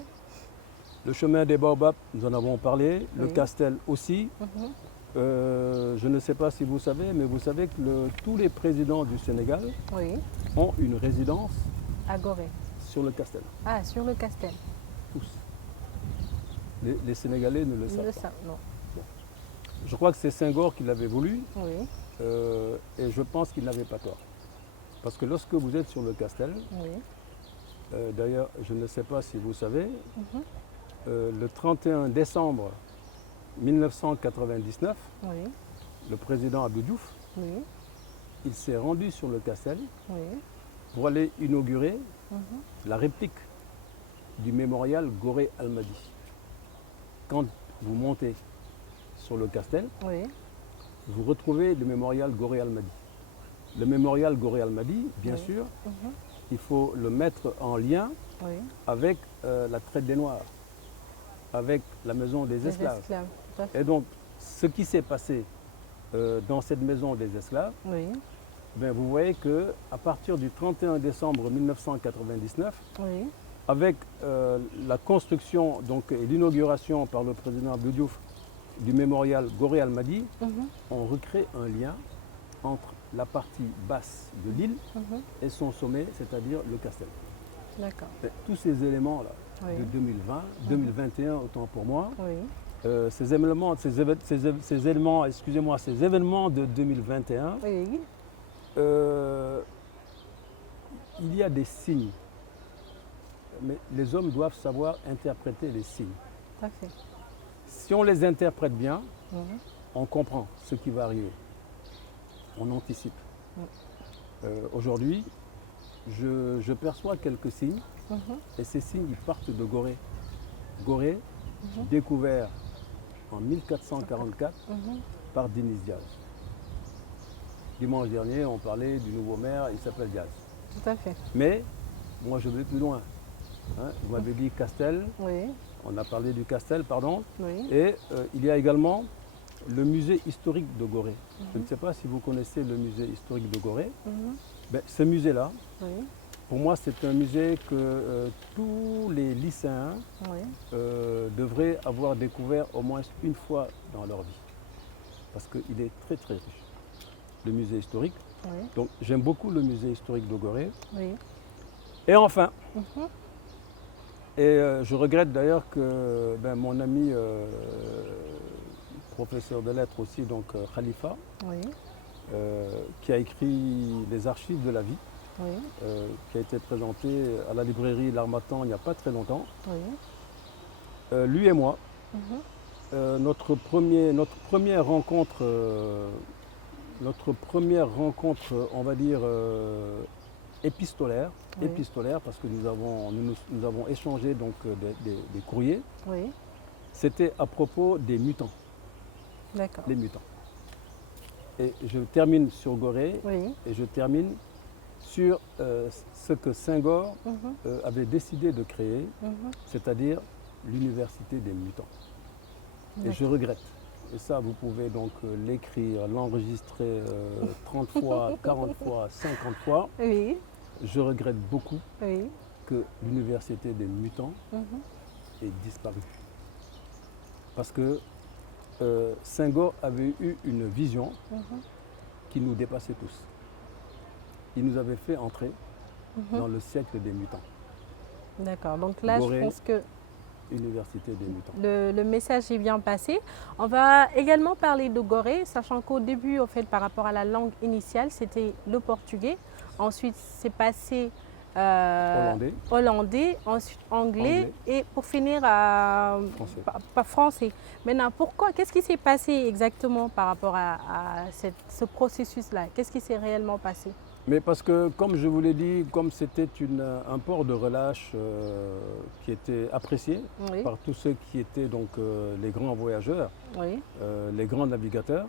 Le chemin des baobabs, nous en avons parlé. Le Oui. Castel aussi. Mhm. Je ne sais pas si vous savez, mais vous savez que tous les présidents du Sénégal Oui. ont une résidence À Gorée. sur le Castel. Ah, sur le Castel. Tous. Les Sénégalais ne le Ils savent le pas. savent, non. Je crois que c'est Senghor qui l'avait voulu Oui. et je pense qu'il n'avait pas tort. Parce que lorsque vous êtes sur le Castel, Oui. d'ailleurs, je ne sais pas si vous savez, Mhm. le 31 décembre 1999, Oui. le président Abdou Diouf, Oui. il s'est rendu sur le Castel Oui. pour aller inaugurer Mhm. la réplique du mémorial Gorée Almadi. Quand vous montez sur le Castel, Oui. vous retrouvez le mémorial Gorée Almadi. Le mémorial Gorée Almadi, bien Oui. sûr, Mhm. il faut le mettre en lien Oui. avec la traite des Noirs, avec la maison des Les esclaves. esclaves. Tout à fait. Et donc, ce qui s'est passé dans cette maison des esclaves, Oui. ben, vous voyez qu'à partir du 31 décembre 1999, Oui. avec la construction donc, et l'inauguration par le président Abdou Diouf du mémorial Gorée Almadi, Mhm. on recrée un lien entre la partie basse de l'île Mhm. et son sommet, c'est-à-dire le Castel. D'accord. Et tous ces éléments-là Oui. de 2020, 2021 autant pour moi, Oui. ces événements, excusez-moi, ces événements de 2021, Oui. il y a des signes. Mais les hommes doivent savoir interpréter les signes. Tout à fait. Si on les interprète bien, Mhm. on comprend ce qui va arriver. On anticipe. Mm. Aujourd'hui, je perçois quelques signes, Mhm. et ces signes ils partent de Gorée. Gorée, découvert en 1444 Mhm. par Denis Diaz. Dimanche dernier, on parlait du nouveau maire, il s'appelle Diaz. Tout à fait. Mais moi, je vais plus loin. Hein, vous m'avez dit Castel, Oui. on a parlé du Castel, pardon. Oui. Et il y a également le musée historique de Gorée. Je ne sais pas si vous connaissez le musée historique de Gorée. Mhm. Ben, ce musée-là, Oui. pour moi, c'est un musée que tous les lycéens Oui. devraient avoir découvert au moins une fois dans leur vie. Parce qu'il est très très riche. Le musée historique. Oui. Donc j'aime beaucoup le musée historique de Gorée. Oui. Et enfin, Mhm. je regrette d'ailleurs que mon ami professeur de lettres aussi, donc Khalifa, Oui. qui a écrit les archives de la vie, Oui. qui a été présenté à la librairie L'Harmattan il n'y a pas très longtemps. Oui. lui et moi, notre première rencontre, on va dire, épistolaire, parce que nous avons échangé donc des courriers. Oui. C'était à propos des mutants. D'accord. Les mutants. Et je termine sur Gorée, et je termine sur ce que Senghor avait décidé de créer, c'est-à-dire l'université des mutants. Et je regrette. Et ça, vous pouvez donc l'écrire, l'enregistrer 30 fois, 40 fois, 50 fois. Oui. Je regrette beaucoup que l'université des mutants ait disparu. Parce que Senghor avait eu une vision qui nous dépassait tous. Il nous avait fait entrer dans le siècle des mutants. D'accord, donc là Gorée, je pense que Université des mutants. le message est bien passé. On va également parler de Gorée, sachant qu'au début, au fait, par rapport à la langue initiale, c'était le portugais. Ensuite, c'est passé hollandais, ensuite anglais, et pour finir français. Maintenant, pourquoi? Qu'est-ce qui s'est passé exactement par rapport à ce processus-là? Qu'est-ce qui s'est réellement passé? Mais parce que, comme je vous l'ai dit, comme c'était un port de relâche qui était apprécié par tous ceux qui étaient donc les grands voyageurs, les grands navigateurs,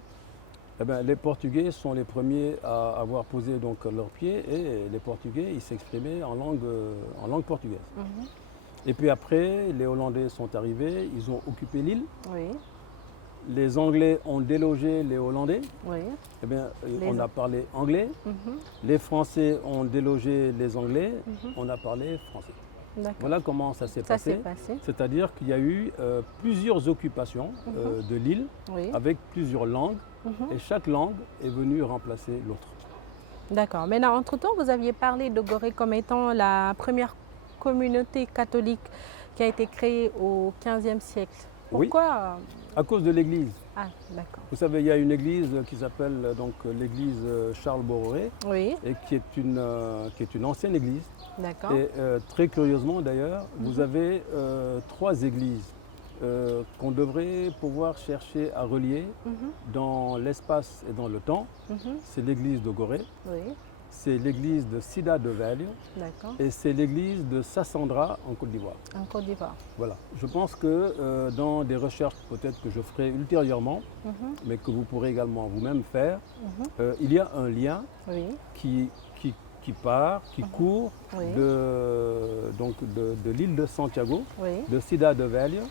eh bien, les Portugais sont les premiers à avoir posé donc leurs pieds, et les Portugais ils s'exprimaient en langue portugaise. Et puis après, les Hollandais sont arrivés, ils ont occupé l'île. Les Anglais ont délogé les Hollandais. Eh bien, on a parlé anglais. Les Français ont délogé les Anglais. On a parlé français. Voilà comment ça s'est passé. C'est-à-dire qu'il y a eu plusieurs occupations de l'île avec plusieurs langues. Et chaque langue est venue remplacer l'autre. D'accord. Maintenant, entre-temps, vous aviez parlé de Gorée comme étant la première communauté catholique qui a été créée au XVe siècle. Pourquoi? À cause de l'église. Ah, d'accord. Vous savez, il y a une église qui s'appelle donc l'église Charles Borroré, et qui est une ancienne église. D'accord. Et très curieusement d'ailleurs, vous avez 3 églises qu'on devrait pouvoir chercher à relier dans l'espace et dans le temps. C'est l'église de Gorée, c'est l'église de Cidade Velho, et c'est l'église de Sassandra en Côte d'Ivoire. En Côte d'Ivoire. Voilà. Je pense que dans des recherches peut-être que je ferai ultérieurement, mais que vous pourrez également vous-même faire, il y a un lien qui court de l'île de Santiago, de Cidade Velho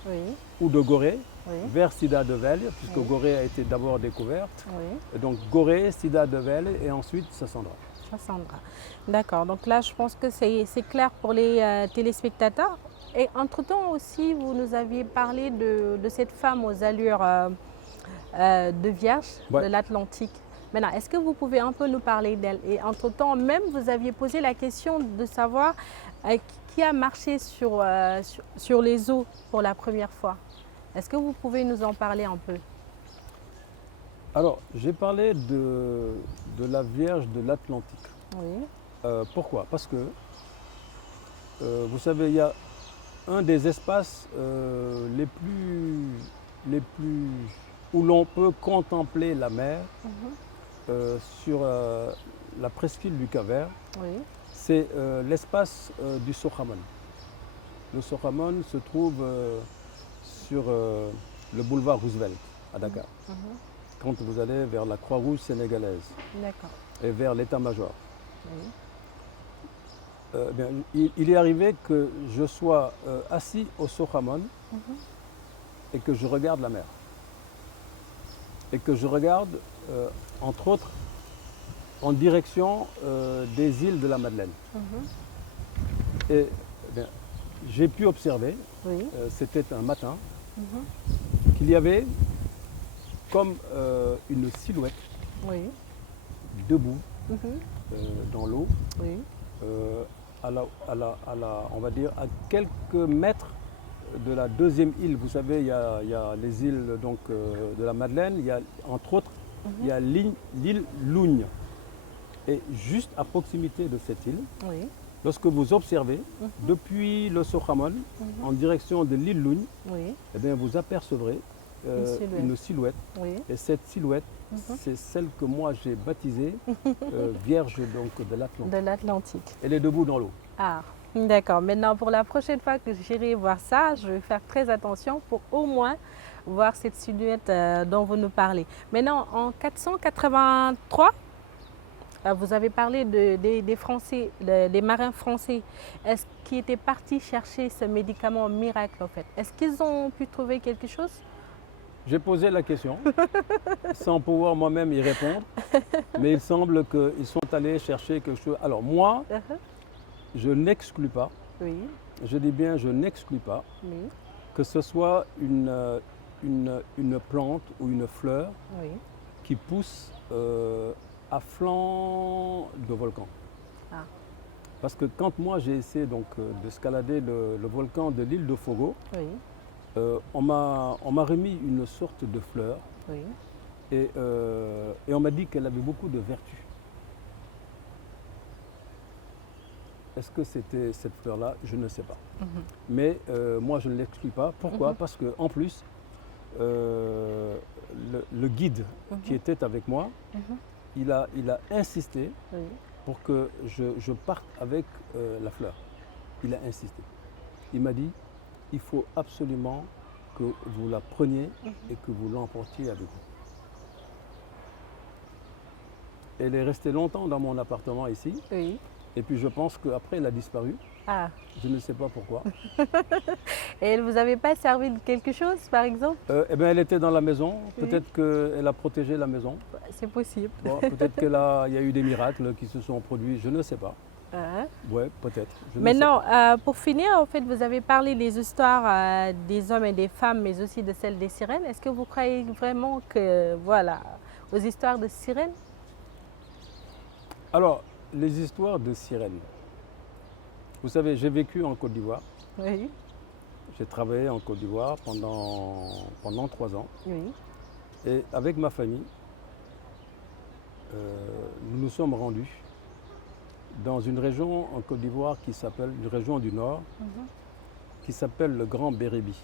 ou de Gorée vers Cidade Velho, puisque Gorée a été d'abord découverte. Donc Gorée, Cidade Velho et ensuite Sassandra. D'accord, donc là je pense que c'est clair pour les téléspectateurs. Et entre-temps aussi, vous nous aviez parlé de cette femme aux allures de vierge de l'Atlantique. Maintenant, est-ce que vous pouvez un peu nous parler d'elle? Et entre-temps, même vous aviez posé la question de savoir qui a marché sur les eaux pour la première fois. Est-ce que vous pouvez nous en parler un peu? Alors, j'ai parlé de la Vierge de l'Atlantique. Pourquoi? Parce que, vous savez, il y a un des espaces les plus où l'on peut contempler la mer sur la presqu'île du Cap-Vert. C'est l'espace du Sohamon. Le Sohamon se trouve sur le boulevard Roosevelt à Dakar. Quand vous allez vers la Croix-Rouge sénégalaise et vers l'état-major. Il est arrivé que je sois assis au Sohamon et que je regarde la mer. Et que je regarde, entre autres, en direction des îles de la Madeleine. Et j'ai pu observer, c'était un matin, qu'il y avait comme une silhouette debout dans l'eau, on va dire à quelques mètres de la deuxième île. Vous savez, il y a les îles donc, de la Madeleine, il y a entre autres il y a l'île Lougne. Et juste à proximité de cette île, lorsque vous observez depuis le Sohamon en direction de l'île Lugne, Oui, eh bien, vous apercevrez une silhouette. oui. Et cette silhouette, c'est celle que moi j'ai baptisée Vierge donc, de l'Atlantique. De l'Atlantique. Elle est debout dans l'eau. Ah, d'accord. Maintenant, pour la prochaine fois que j'irai voir ça, je vais faire très attention pour au moins voir cette silhouette dont vous nous parlez. Maintenant, en 483, vous avez parlé des Français, des marins français. Est-ce qu'ils étaient partis chercher ce médicament miracle en fait? Est-ce qu'ils ont pu trouver quelque chose? J'ai posé la question sans pouvoir moi-même y répondre, mais il semble qu'ils sont allés chercher quelque chose. Alors moi, je n'exclus pas, Oui, je dis bien je n'exclus pas, oui, que ce soit une plante ou une fleur oui. qui pousse à flanc de volcan. Ah. Parce que quand moi j'ai essayé donc d'escalader le volcan de l'île de Fogo, Oui, on m'a remis une sorte de fleur oui. et on m'a dit qu'elle avait beaucoup de vertus. Est-ce que c'était cette fleur-là? Je ne sais pas. Mais moi je ne l'exclus pas. Pourquoi? Parce qu'en plus, le guide qui était avec moi, il a insisté Oui. pour que je parte avec la fleur. Il a insisté. Il m'a dit, il faut absolument que vous la preniez et que vous l'emportiez avec vous. Elle est restée longtemps dans mon appartement ici. Oui. Et puis je pense qu'après elle a disparu. Ah. Je ne sais pas pourquoi. Et elle vous avait pas servi de quelque chose, par exemple? Eh bien, elle était dans la maison. Oui. Peut-être qu'elle a protégé la maison. C'est possible. Bon, peut-être qu'il y a eu des miracles qui se sont produits. Je ne sais pas. Ah. Ouais, peut-être. Je ne sais Maintenant, pas. pour finir, en fait, vous avez parlé des histoires des hommes et des femmes, mais aussi de celles des sirènes. Est-ce que vous croyez vraiment que, voilà, aux histoires de sirènes? Alors, les histoires de sirènes. Vous savez, j'ai vécu en Côte d'Ivoire. Oui, J'ai travaillé en Côte d'Ivoire pendant 3 ans. oui, Et avec ma famille, nous nous sommes rendus dans une région en Côte d'Ivoire qui s'appelle, une région du Nord, qui s'appelle le Grand Bérébi.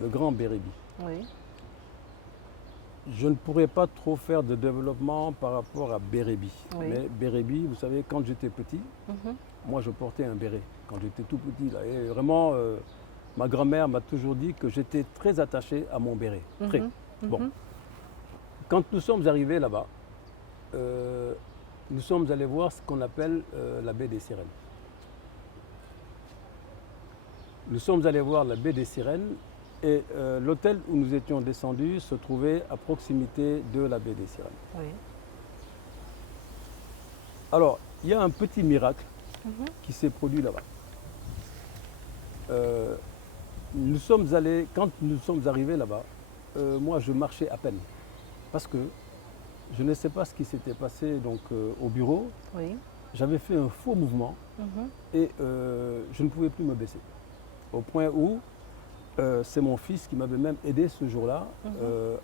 Le Grand Bérébi. oui. Je ne pourrais pas trop faire de développement par rapport à Bérébi. Oui. Mais Bérébi, vous savez, quand j'étais petit, moi je portais un béret. Quand j'étais tout petit, là, et vraiment, ma grand-mère m'a toujours dit que j'étais très attaché à mon béret. Très. Bon. Quand nous sommes arrivés là-bas, nous sommes allés voir ce qu'on appelle la baie des Sirènes. Nous sommes allés voir la baie des Sirènes et l'hôtel où nous étions descendus se trouvait à proximité de la baie des Sirènes. Oui. Alors, il y a un petit miracle qui s'est produit là-bas. Nous sommes allés, quand nous sommes arrivés là-bas, moi je marchais à peine parce que je ne sais pas ce qui s'était passé donc, au bureau. Oui. J'avais fait un faux mouvement et je ne pouvais plus me baisser. Au point où c'est mon fils qui m'avait même aidé ce jour-là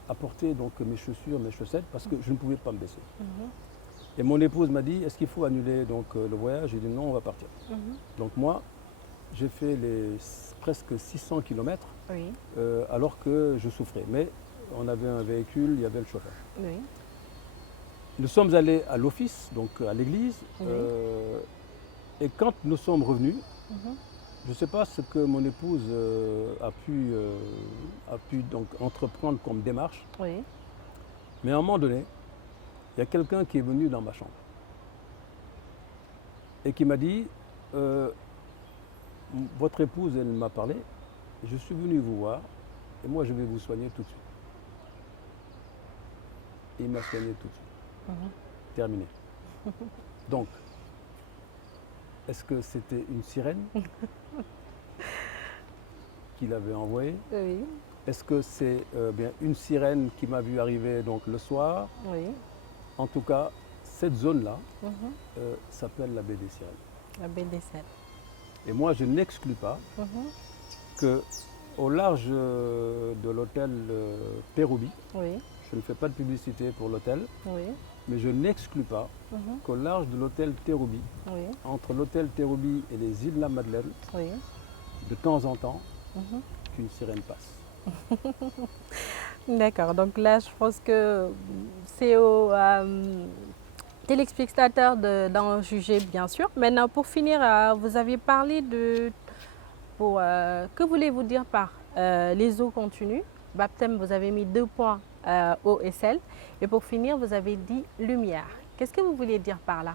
à porter donc, mes chaussures, mes chaussettes parce que je ne pouvais pas me baisser. Et mon épouse m'a dit, est-ce qu'il faut annuler donc, le voyage? J'ai dit non, on va partir. Donc moi, j'ai fait les presque 600 km Oui. alors que je souffrais. Mais on avait un véhicule, il y avait le chauffeur. Oui. Nous sommes allés à l'office, donc à l'église, et quand nous sommes revenus, je ne sais pas ce que mon épouse a pu donc entreprendre comme démarche, Oui. mais à un moment donné, il y a quelqu'un qui est venu dans ma chambre et qui m'a dit, votre épouse, elle m'a parlé, je suis venu vous voir et moi je vais vous soigner tout de suite. Et il m'a soigné tout de suite. Terminé. Donc, est-ce que c'était une sirène qu'il avait envoyée? Oui. Est-ce que c'est bien une sirène qui m'a vu arriver donc, le soir? Oui. En tout cas, cette zone-là s'appelle la baie des Sirènes. La baie des Sirènes. Et moi, je n'exclus pas qu'au large de l'hôtel Péroubi, Oui. je ne fais pas de publicité pour l'hôtel, Oui. mais je n'exclus pas qu'au large de l'hôtel Terrou-Bi, Oui, entre l'hôtel Terrou-Bi et les îles de la Madeleine, oui. de temps en temps, qu'une sirène passe. D'accord. Donc là, je pense que c'est aux téléspectateurs d'en juger, bien sûr. Maintenant, pour finir, vous aviez parlé de... que voulez-vous dire par les eaux continues? Baptême, vous avez mis 2 points, eau et sel. Et pour finir, vous avez dit lumière. Qu'est-ce que vous voulez dire par là?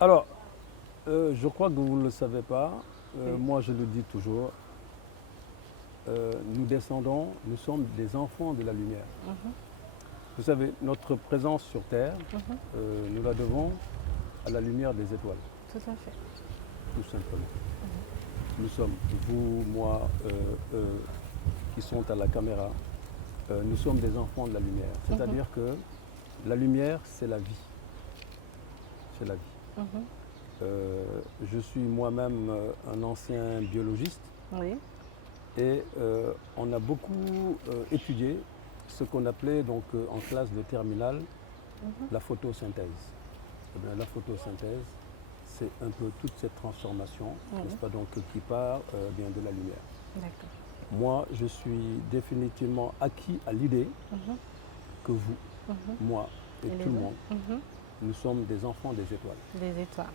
Alors, je crois que vous ne le savez pas. Oui. Moi, je le dis toujours. Nous sommes des enfants de la lumière. Vous savez, notre présence sur Terre, nous la devons à la lumière des étoiles, Tout à fait. tout simplement. Nous sommes, vous, moi, qui sont à la caméra, nous sommes des enfants de la lumière. C'est-à-dire que la lumière, c'est la vie. C'est la vie. Je suis moi-même un ancien biologiste. Oui. Et on a beaucoup étudié ce qu'on appelait donc en classe de terminale la photosynthèse. Eh bien, la photosynthèse, c'est un peu toute cette transformation, n'est-ce pas, donc, qui part bien de la lumière. D'accord. Moi, je suis définitivement acquis à l'idée que vous, moi et tout le monde, nous sommes des enfants des étoiles. Des étoiles.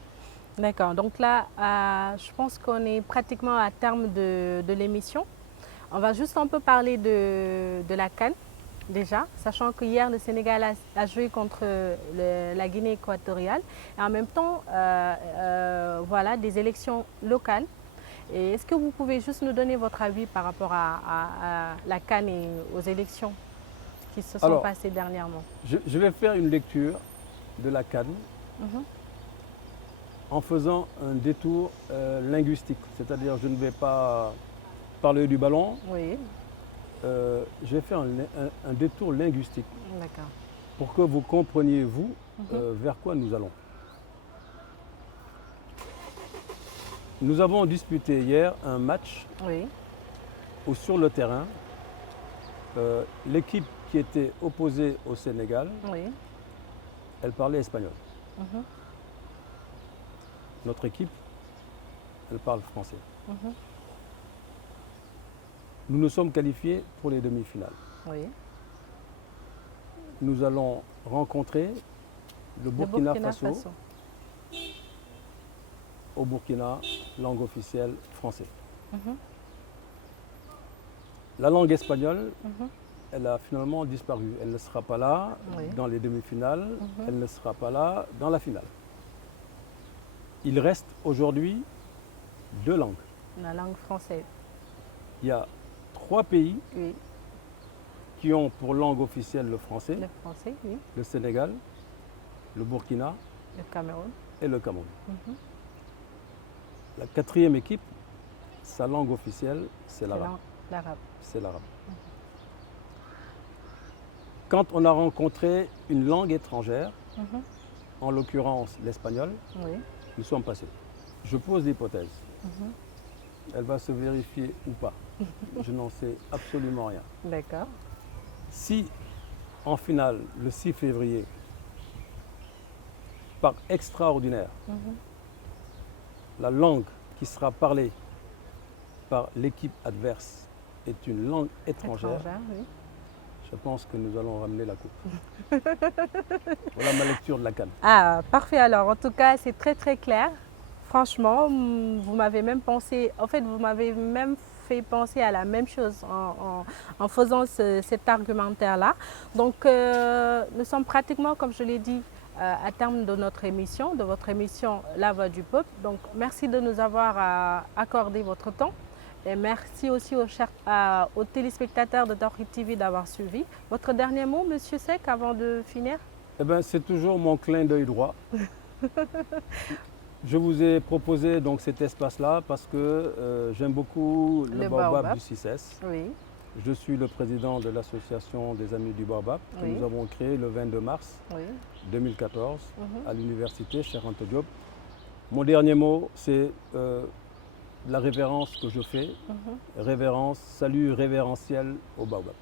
D'accord. Donc là, je pense qu'on est pratiquement à terme de l'émission. On va juste un peu parler de la CAN déjà, sachant que hier le Sénégal a joué contre la Guinée équatoriale et en même temps, voilà, des élections locales. Et est-ce que vous pouvez juste nous donner votre avis par rapport à la CAN et aux élections qui se sont passées dernièrement? Je vais faire une lecture de la CAN en faisant un détour linguistique, c'est-à-dire je ne vais pas parler du ballon. Oui. Je vais faire un détour linguistique. D'accord. Pour que vous compreniez, vous, vers quoi nous allons. Nous avons disputé hier un match où sur le terrain, l'équipe qui était opposée au Sénégal, elle parlait espagnol. Notre équipe, elle parle français. Nous nous sommes qualifiés pour les demi-finales. Nous allons rencontrer le Burkina Faso. Au Burkina, langue officielle français. La langue espagnole, elle a finalement disparu. Elle ne sera pas là dans les demi-finales, elle ne sera pas là dans la finale. Il reste aujourd'hui 2 langues. La langue française. Il y a 3 pays qui ont pour langue officielle le français. Le français, oui. Le Sénégal, le Burkina le Cameroun. Et le Cameroun. La 4e équipe, sa langue officielle, c'est l'arabe. C'est l'arabe. Quand on a rencontré une langue étrangère, en l'occurrence l'espagnol, nous sommes passés. Je pose l'hypothèse. Elle va se vérifier ou pas. Je n'en sais absolument rien. D'accord. Si, en finale, le 6 février, par extraordinaire, la langue qui sera parlée par l'équipe adverse est une langue étrangère, je pense que nous allons ramener la coupe. Voilà ma lecture de la CAN. Ah, parfait alors. En tout cas, c'est très très clair. Franchement, vous m'avez même pensé, en fait, vous m'avez même fait penser à la même chose en faisant cet argumentaire-là. Donc, nous sommes pratiquement, comme je l'ai dit, à terme de notre émission, de votre émission La Voix du Peuple. Donc, merci de nous avoir accordé votre temps. Et merci aussi aux téléspectateurs de Tawhid TV d'avoir suivi. Votre dernier mot, Monsieur Seck, avant de finir? Eh bien, c'est toujours mon clin d'œil droit. Je vous ai proposé donc cet espace-là parce que j'aime beaucoup le baobab du CICES. Oui. Je suis le président de l'association des Amis du Baobab que nous avons créé le 22 mars 2014 à l'université Cheikh Anta Diop. Mon dernier mot, c'est la révérence que je fais, révérence, salut révérentiel au Baobab.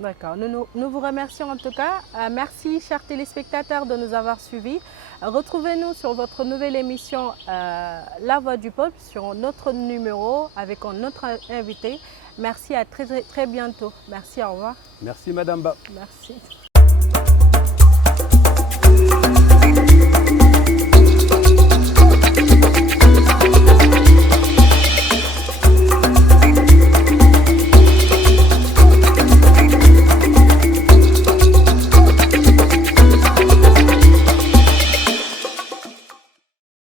D'accord. Nous vous remercions en tout cas. Merci, chers téléspectateurs, de nous avoir suivis. Retrouvez-nous sur votre nouvelle émission La Voix du Peuple, sur notre numéro avec notre invité. Merci, à très bientôt. Merci, au revoir. Merci Madame Ba. Merci.